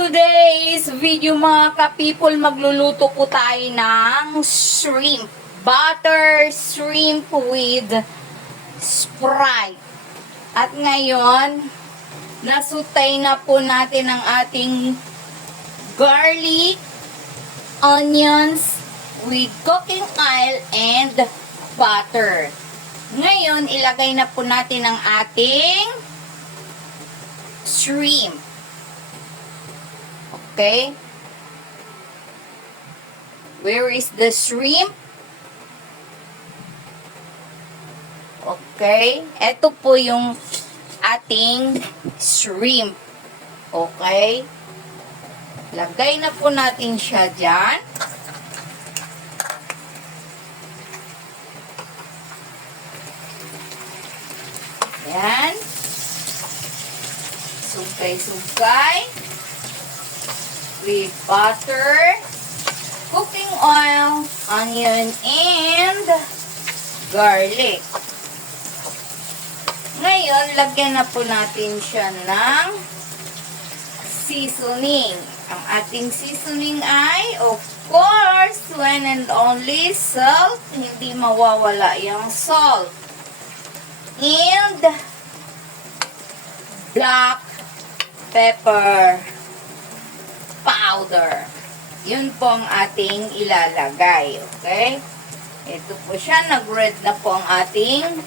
today's video mga ka-people, magluluto po tayo ng shrimp. Butter shrimp with Sprite. At ngayon, nasutay na po natin ang ating garlic, onions with cooking oil and butter. Ngayon, ilagay na po natin ang ating shrimp. Okay? Where is the shrimp? Okay? Ito po yung ating shrimp. Okay? Lagay na po natin siya dyan. Yan. Sugay-sugay. With butter, cooking oil, onion, and garlic. Ngayon, lagyan na po natin siya ng seasoning. Ang ating seasoning ay, of course, one and only salt. Hindi mawawala yung salt. And black pepper powder. Yun po ang ating ilalagay. Okay? Ito po siya. Nag-red na po ang ating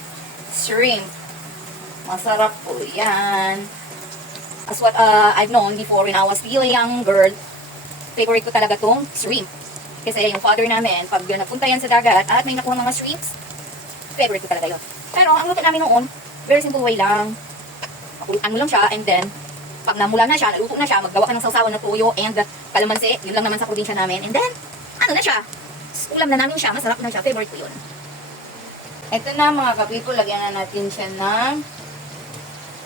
shrimp. Masarap po yan. As what I've known before when I was still a young girl, favorite ko talaga tong shrimp. Kasi yung father namin, pag nagpunta yan sa dagat at may nakuha mga shrimps, favorite ko talaga yun. Pero ang luto namin noon, very simple way lang. Pakulutan mo lang siya and then pag namula na siya, naluto na siya, maggawa ka ng sausawan na tuyo and kalamansi, yun lang naman sa probinsya namin. And then, ano na siya? Ulam na namin siya, masarap na siya, favorite ko yun. Ito na mga kapito, lagyan na natin siya ng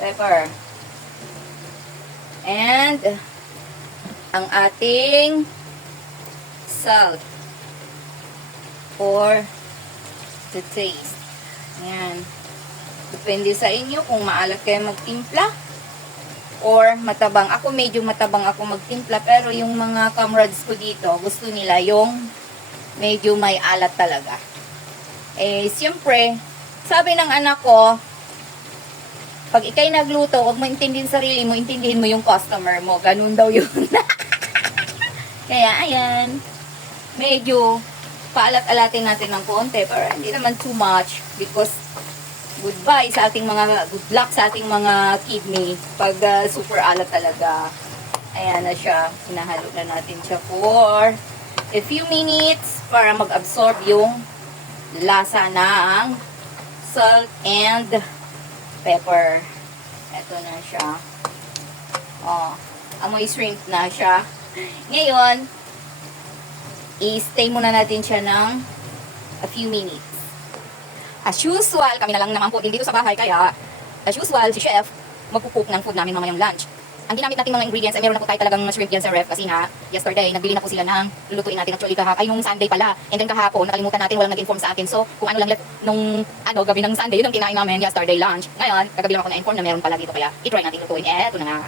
pepper. And, ang ating salt for the taste. Ayan. Depende sa inyo kung maalat kayo magtimpla or matabang. Ako medyo matabang ako magtimpla, pero yung mga comrades ko dito, gusto nila yung medyo may alat talaga. Eh, siyempre, sabi ng anak ko, pag ikay nagluto, huwag mo intindihin sarili mo, intindihin mo yung customer mo. Ganun daw yun. Kaya, ayan, medyo paalat-alatin natin ng konti, pero hindi naman too much because goodbye sa ating mga, good luck sa ating mga kidney pag super alat talaga. Ayan na siya. Hinahalo na natin siya for a few minutes para mag-absorb yung lasa ng salt and pepper. Ito na siya. Oh, amoy shrimp na siya. Ngayon, i-stay muna natin siya ng a few minutes. As usual, kami na lang naman po din dito sa bahay, kaya as usual, si chef magkukook ng food namin mamayang lunch. Ang ginamit natin mga ingredients ay meron na po tayo talagang shrimp yan sa ref kasi nga, yesterday, nagbili na po sila ng lulutuin natin actually kahapon, ay nung Sunday pala. And then kahapon, nakalimutan natin, walang nag-inform sa atin. So, kung ano lang left nung gabi ng Sunday, yun ang kinain namin yesterday lunch. Ngayon, kagabi lang ako na-inform na meron pala dito, kaya itry natin lutuin. Eto na nga.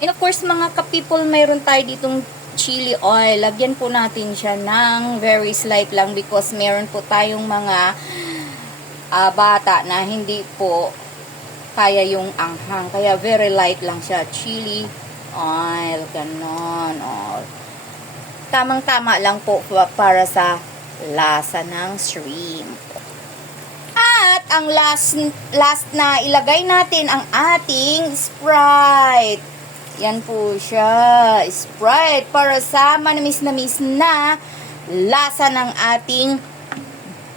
And of course, mga ka-people, mayroon tayo ditong chili oil. Lagyan po natin siya ng very slight lang because meron po tayong mga bata na hindi po kaya yung anghang. Kaya very light lang siya. Chili oil. Ganon. Oh. Tamang-tama lang po para sa lasa ng shrimp. At ang last na ilagay natin ang ating Sprite. Yan po siya. Sprite para sa manamis-namis na lasa ng ating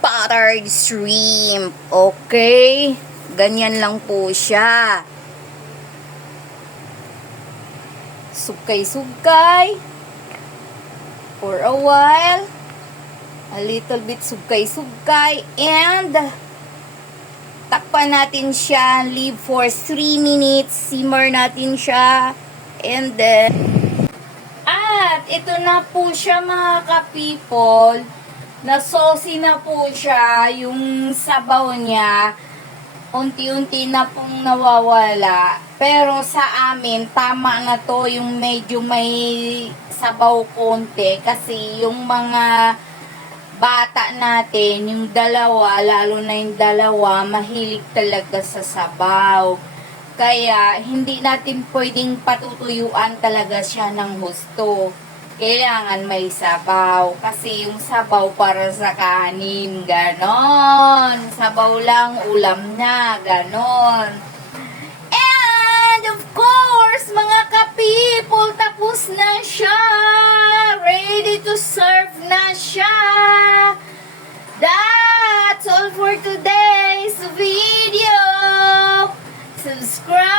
buttered shrimp. Okay? Ganyan lang po siya. Sugkay-sugkay. For a while. A little bit sugkay-sugkay. And takpan natin siya. Leave for 3 minutes. Simmer natin siya. And then, at ito na po siya mga ka-people. Na saucy na po siya. Yung sabaw niya, unti-unti na pong nawawala. Pero sa amin, tama na to yung medyo may sabaw konti. Kasi yung mga bata natin, yung dalawa, lalo na yung dalawa, mahilig talaga sa sabaw. Kaya, hindi natin pwedeng patutuyuan talaga siya ng husto. Kailangan may sabaw. Kasi yung sabaw para sa kanin, ganon. Sabaw lang, ulam na, ganon. And of course, mga ka-people, tapos na siya. Ready to serve na siya. That's all for today's video. Subscribe